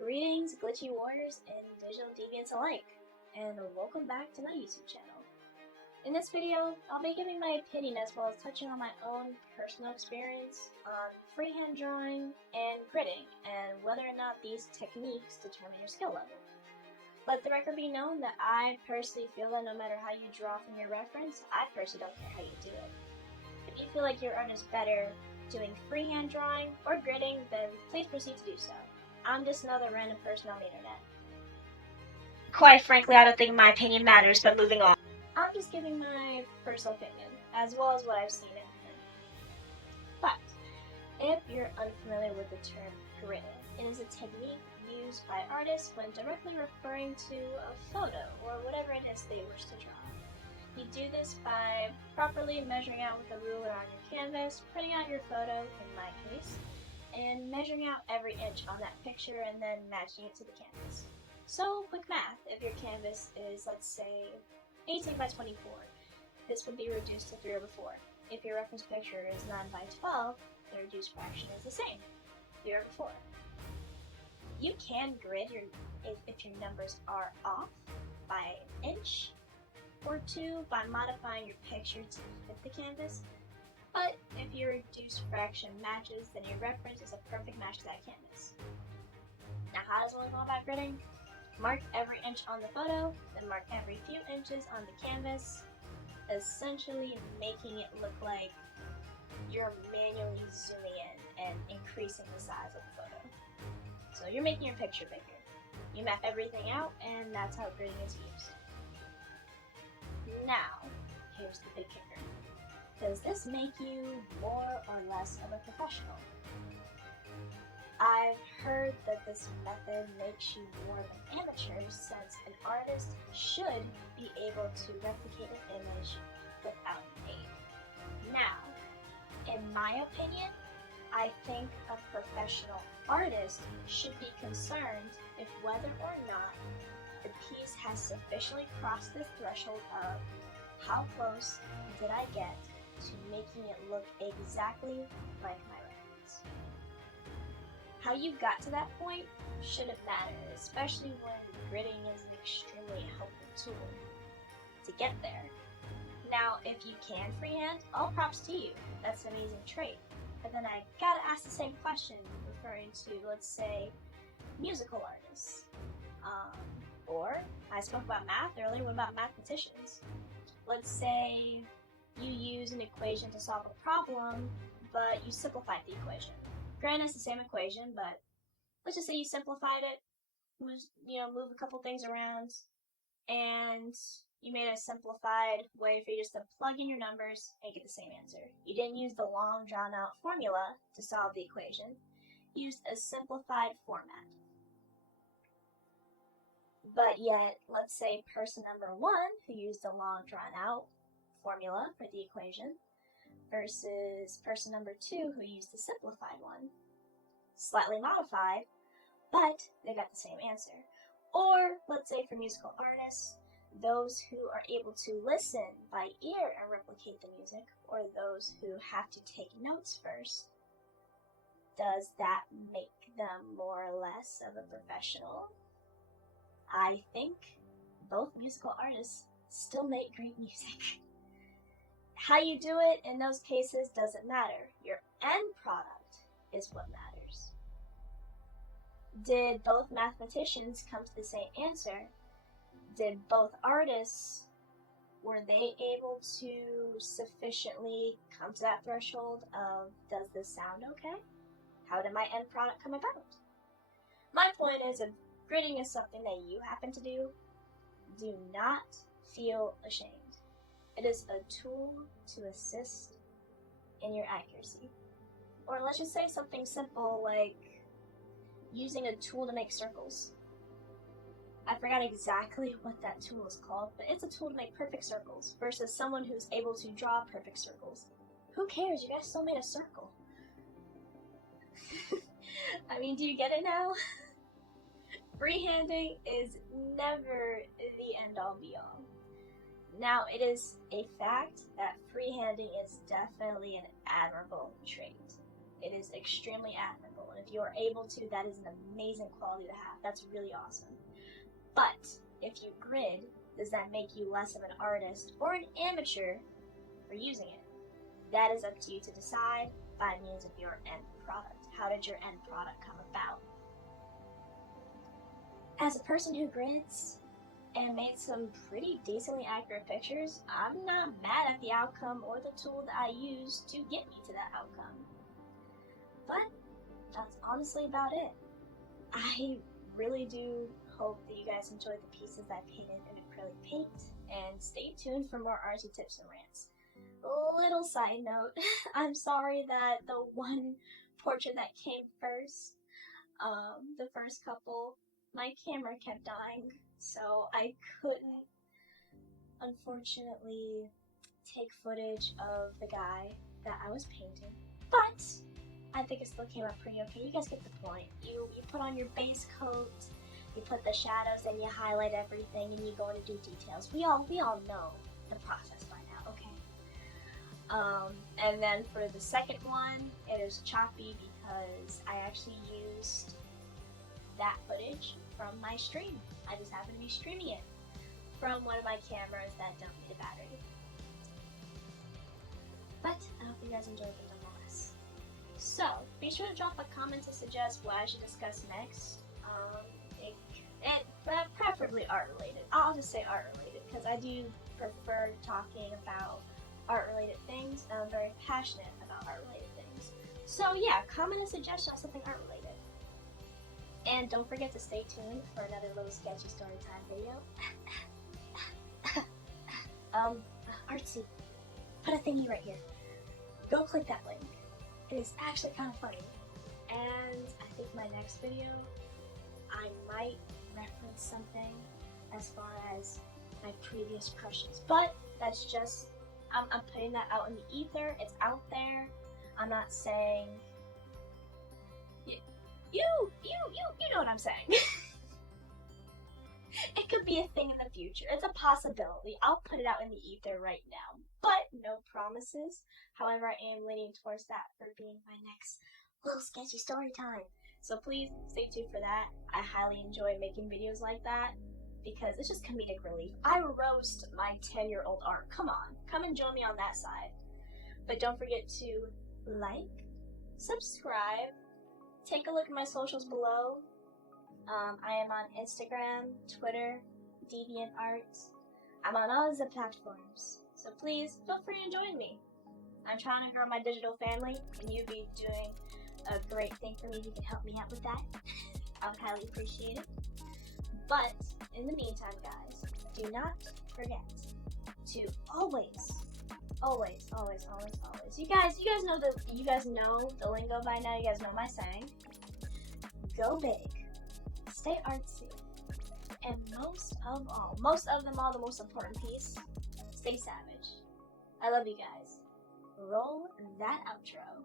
Greetings, glitchy warriors and digital deviants alike, and welcome back to my YouTube channel. In this video, I'll be giving my opinion as well as touching on my own personal experience on freehand drawing and gridding, and whether or not these techniques determine your skill level. Let the record be known that I personally feel that no matter how you draw from your reference, I personally don't care how you do it. If you feel like your art is better doing freehand drawing or gridding, then please proceed to do so. I'm just another random person on the internet. Quite frankly, I don't think my opinion matters, but moving on. I'm just giving my personal opinion, as well as what I've seen in here. But, if you're unfamiliar with the term gridding, it is a technique used by artists when directly referring to a photo, or whatever it is they wish to draw. You do this by properly measuring out with a ruler on your canvas, printing out your photo, in my case, and measuring out every inch on that picture and then matching it to the canvas. So, quick math, if your canvas is, let's say, 18 by 24, this would be reduced to 3 over 4. If your reference picture is 9 by 12, the reduced fraction is the same, 3 over 4. You can grid if your numbers are off by an inch or 2 by modifying your picture to fit the canvas. But if your reduced fraction matches, then your reference is a perfect match to that canvas. Now, how does one go about gridding? Mark every inch on the photo, then mark every few inches on the canvas, essentially making it look like you're manually zooming in and increasing the size of the photo. So you're making your picture bigger. You map everything out, and that's how gridding is used. Now, here's the big kicker. Does this make you more or less of a professional? I've heard that this method makes you more of an amateur, since an artist should be able to replicate an image without aid. Now, in my opinion, I think a professional artist should be concerned if whether or not the piece has sufficiently crossed the threshold of how close did I get to making it look exactly like my reference. How you got to that point shouldn't matter, especially when gridding is an extremely helpful tool to get there. Now, if you can freehand, all props to you. That's an amazing trait. But then I gotta ask the same question referring to, let's say, musical artists. Or, I spoke about math earlier, what about mathematicians? Let's say you use an equation to solve a problem, but you simplified the equation. Granted, it's the same equation, but let's just say you simplified it, move a couple things around, and you made a simplified way for you just to plug in your numbers and get the same answer. You didn't use the long drawn-out formula to solve the equation. You used a simplified format. But yet, let's say person number 1, who used the long drawn-out formula for the equation, versus person number 2, who used the simplified one. Slightly modified, but they got the same answer. Or, let's say for musical artists, those who are able to listen by ear and replicate the music, or those who have to take notes first. Does that make them more or less of a professional? I think both musical artists still make great music. How you do it in those cases doesn't matter. Your end product is what matters. Did both mathematicians come to the same answer? Did both artists, were they able to sufficiently come to that threshold of, does this sound okay? How did my end product come about? My point is, if gridding is something that you happen to do not feel ashamed. It is a tool to assist in your accuracy. Or let's just say something simple like using a tool to make circles. I forgot exactly what that tool is called, but it's a tool to make perfect circles versus someone who's able to draw perfect circles. Who cares? You guys still made a circle. I mean, do you get it now? Freehanding is never the end-all be-all. Now, it is a fact that freehanding is definitely an admirable trait. It is extremely admirable, and if you are able to, that is an amazing quality to have. That's really awesome. But if you grid, does that make you less of an artist or an amateur for using it? That is up to you to decide by means of your end product. How did your end product come about? As a person who grids and made some pretty decently accurate pictures, I'm not mad at the outcome or the tool that I used to get me to that outcome. But that's honestly about it. I really do hope that you guys enjoyed the pieces I painted in acrylic paint, and stay tuned for more artsy tips and rants. Little side note, I'm sorry that the one portrait that came first, the first couple, my camera kept dying, so I couldn't, unfortunately, take footage of the guy that I was painting. But I think it still came out pretty okay. You guys get the point. You put on your base coat, you put the shadows, and you highlight everything, and you go into details. We all know the process by now, okay? And then for the second one, it is choppy because I actually used that footage from my stream. I just happened to be streaming it from one of my cameras that don't need a battery. But I hope you guys enjoyed it nonetheless. So, be sure to drop a comment to suggest what I should discuss next. Preferably art related. I'll just say art related because I do prefer talking about art related things, and I'm very passionate about art related things. So yeah, comment a suggestion on something art related. And don't forget to stay tuned for another little sketchy story time video. Artsy, put a thingy right here. Go click that link. It is actually kind of funny. And I think my next video, I might reference something as far as my previous crushes. But that's just, I'm putting that out in the ether. It's out there. I'm not saying, you know what I'm saying. It could be a thing in the future. It's a possibility. I'll put it out in the ether right now, but no promises. However, I am leaning towards that for being my next little sketchy story time. So please stay tuned for that. I highly enjoy making videos like that because it's just comedic relief. I roast my 10-year-old art. Come on, come and join me on that side. But don't forget to like, subscribe, take a look at my socials below. I am on Instagram, Twitter, DeviantArt. I'm on all of the platforms. So please feel free to join me. I'm trying to grow my digital family, and you'd be doing a great thing for me if you can help me out with that. I would highly appreciate it. But in the meantime, guys, do not forget to always. You guys know the lingo by now. You guys know my saying. Go big, stay artsy, and most of them all, the most important piece, stay savage. I love you guys. Roll that outro.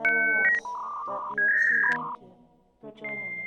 LAS.exe. Thank you for joining me.